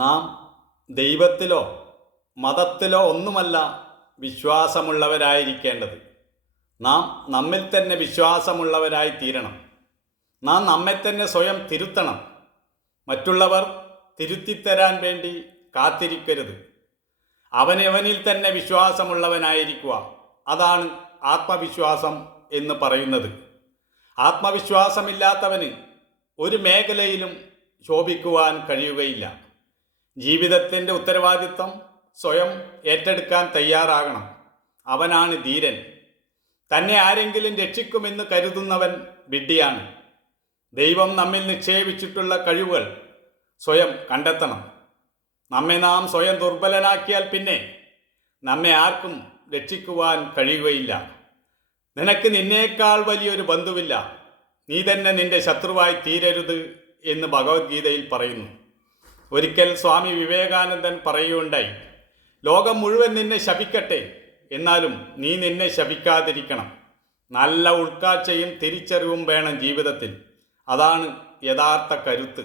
നാം ദൈവത്തിലോ മതത്തിലോ ഒന്നുമല്ല വിശ്വാസമുള്ളവരായിരിക്കേണ്ടത്. നാം നമ്മിൽ തന്നെ വിശ്വാസമുള്ളവരായി തീരണം. നാം നമ്മെ തന്നെ സ്വയം തിരുത്തണം. മറ്റുള്ളവർ തിരുത്തിത്തരാൻ വേണ്ടി കാത്തിരിക്കരുത്. അവനവനിൽ തന്നെ വിശ്വാസമുള്ളവനായിരിക്കുക. അതാണ് ആത്മവിശ്വാസം എന്ന് പറയുന്നത്. ആത്മവിശ്വാസമില്ലാത്തവന് ഒരു മേഖലയിലും ശോഭിക്കുവാൻ കഴിയുകയില്ല. ജീവിതത്തിൻ്റെ ഉത്തരവാദിത്വം സ്വയം ഏറ്റെടുക്കാൻ തയ്യാറാകണം. അവനാണ് ധീരൻ. തന്നെ ആരെങ്കിലും രക്ഷിക്കുമെന്ന് കരുതുന്നവൻ വിഡ്ഢിയാണ്. ദൈവം നമ്മിൽ നിക്ഷേപിച്ചിട്ടുള്ള കഴിവുകൾ സ്വയം കണ്ടെത്തണം. നമ്മെ നാം സ്വയം ദുർബലനാക്കിയാൽ പിന്നെ നമ്മെ ആർക്കും രക്ഷിക്കുവാൻ കഴിയുകയില്ല. നിനക്ക് നിന്നേക്കാൾ വലിയൊരു ബന്ധുവില്ല. നീ തന്നെ നിന്റെ ശത്രുവായി തീരരുത് എന്ന് ഭഗവത്ഗീതയിൽ പറയുന്നു. ഒരിക്കൽ സ്വാമി വിവേകാനന്ദൻ പറയുകയുണ്ടായി, ലോകം മുഴുവൻ നിന്നെ ശപിക്കട്ടെ, എന്നാലും നീ നിന്നെ ശപിക്കാതിരിക്കണം. നല്ല ഉൾക്കാഴ്ചയും തിരിച്ചറിവും വേണം ജീവിതത്തിൽ. അതാണ് യഥാർത്ഥ കരുത്ത്.